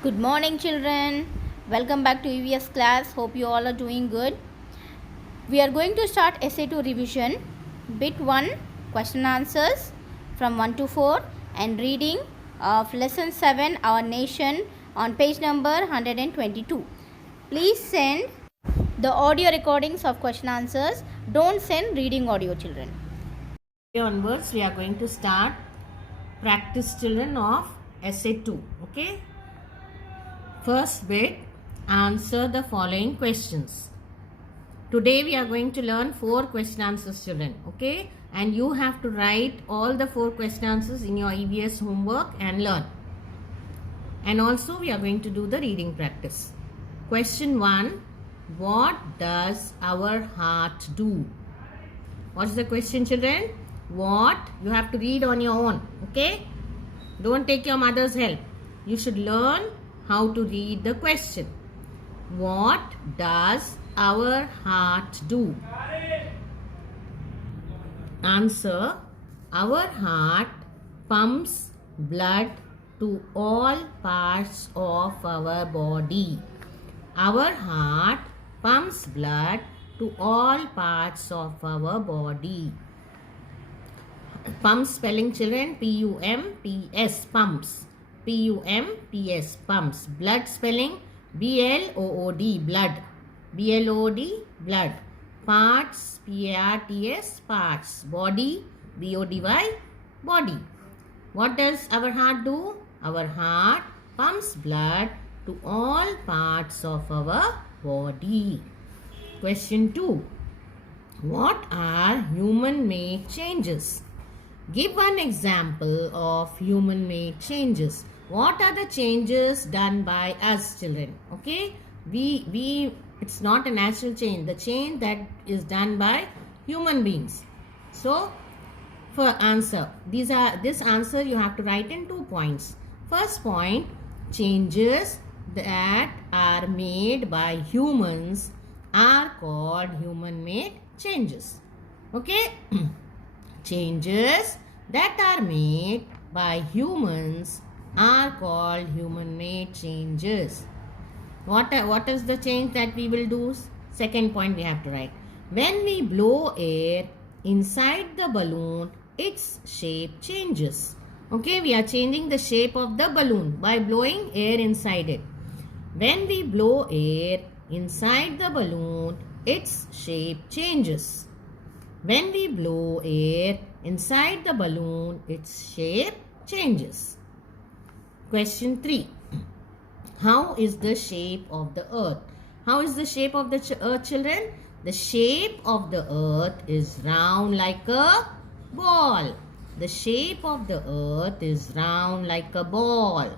Good morning, children. Welcome back to EVS class. Hope you all are doing good. We are going to start Essay 2 revision, Bit 1, question answers from 1 to 4, and reading of Lesson 7, Our Nation, on page number 122. Please send the audio recordings of question answers. Don't send reading audio, children. Onwards, we are going to start practice children of Essay 2. Okay. First bit, answer the following questions. Today we are going to learn 4 question answers, children. Okay. And you have to write all the 4 question answers in your EVS homework and learn. And also we are going to do the reading practice. Question 1. What does our heart do? What's the question, children? What? You have to read on your own. Okay. Don't take your mother's help. You should learn how to read the question. What does our heart do? Answer. Our heart pumps blood to all parts of our body. Our heart pumps blood to all parts of our body. Pumps spelling, children, P-U-M-P-S, pumps. P-U-M-P-S, pumps. Blood spelling, B-L-O-O-D, blood. B-L-O-O-D, blood. Parts, P-A-R-T-S, parts. Body, B-O-D-Y, body. What does our heart do? Our heart pumps blood to all parts of our body. Question 2. What are human-made changes? Give one example of human-made changes. What are the changes done by us, children? Okay, it's not a natural change. The change that is done by human beings. So, for answer, this answer you have to write in 2 points. First point, changes that are made by humans are called human-made changes. Okay. Changes that are made by humans are called human-made changes. What is the change that we will do? Second point we have to write. When we blow air inside the balloon, its shape changes. Okay, we are changing the shape of the balloon by blowing air inside it. When we blow air inside the balloon, its shape changes. When we blow air inside the balloon, its shape changes. Question 3. How is the shape of the earth? How is the shape of the earth, children? The shape of the earth is round like a ball. The shape of the earth is round like a ball.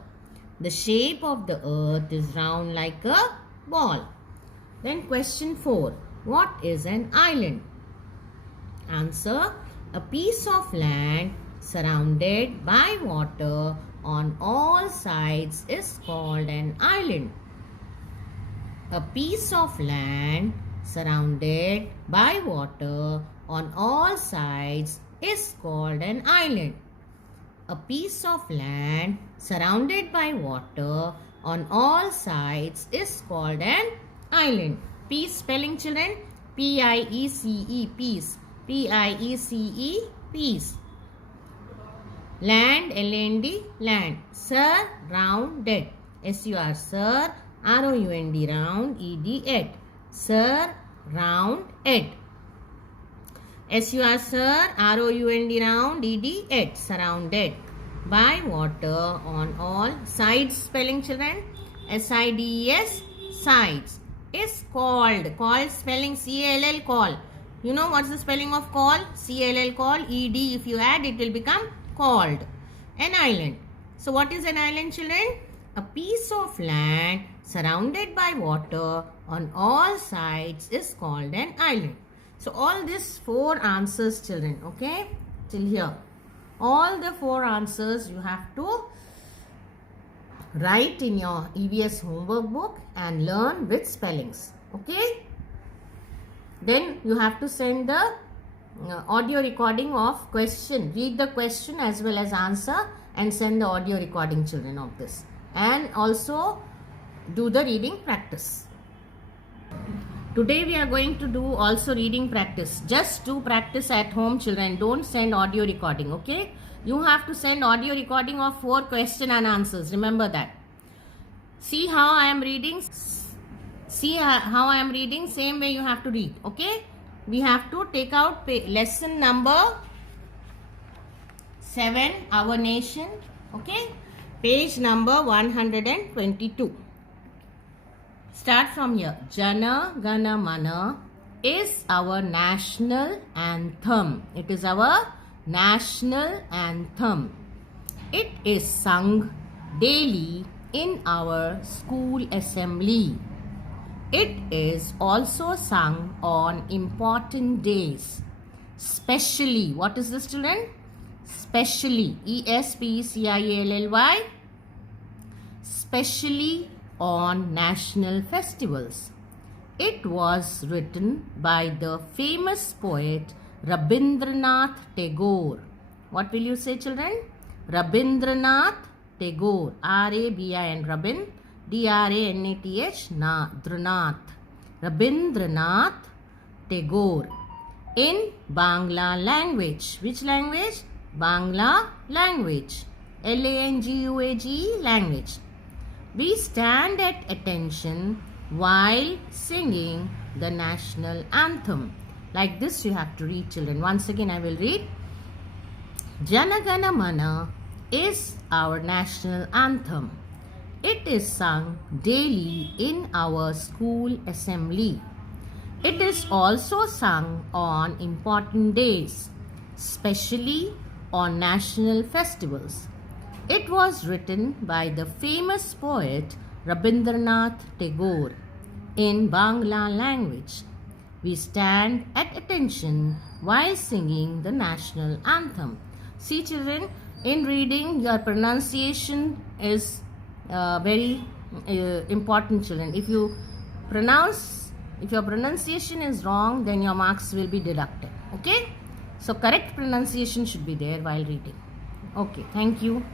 The shape of the earth is round like a ball. Then question 4. What is an island? Answer. A piece of land surrounded by water on all sides is called an island. A piece of land surrounded by water on all sides is called an island. A piece of land surrounded by water on all sides is called an island. Piece spelling, children, P-I-E-C-E, peace. P-I-E-C-E, peace. Land, L-A-N-D, land. Surrounded, S-U-R, sur, R-O-U-N-D, round, E-D, ed. Surrounded. S-U-R, sur, R-O-U-N-D, round, E-D, ed. Surrounded by water on all sides. Spelling, children, S-I-D-E-S, sides. Is called. Called spelling, C-A-L-L, call. You know what's the spelling of call? C-L-L, call. E-D, if you add, it will become called. An island. So what is an island, children? A piece of land surrounded by water on all sides is called an island. So all these 4 answers, children, okay, till here. All the 4 answers you have to write in your EVS homework book and learn with spellings. Okay. Then you have to send the audio recording of question. Read the question as well as answer and send the audio recording, children, of this. and also do the reading practice. Today we are going to do also reading practice. Just do practice at home, children. Don't send audio recording, okay? You have to send audio recording of 4 question and answers. Remember that. See how I am reading. See how I am reading. Same way you have to read, okay? We have to take out lesson number 7, Our Nation, okay? Page number 122. Start from here. Jana Gana Mana is our national anthem. It is our national anthem. It is sung daily in our school assembly. It is also sung on important days. Specially, what is this, children? Specially, E-S-P-E-C-I-A-L-L-Y. Specially on national festivals. It was written by the famous poet Rabindranath Tagore. What will you say, children? Rabindranath Tagore. R-A-B-I-N. Rabin. D-R-A-N-A-T-H. Nadranath. Rabindranath Tagore. In Bangla language. Which language? Bangla language. L-A-N-G-U-A-G language. We stand at attention while singing the national anthem. Like this you have to read, children. Once again I will read. Jana Gana Mana is our national anthem. It is sung daily in our school assembly. It is also sung on important days, especially on national festivals. It was written by the famous poet Rabindranath Tagore in Bangla language. We stand at attention while singing the national anthem. See, children, in reading your pronunciation is very important, children. If your pronunciation is wrong, then your marks will be deducted. Okay? So correct pronunciation should be there while reading. Okay, thank you.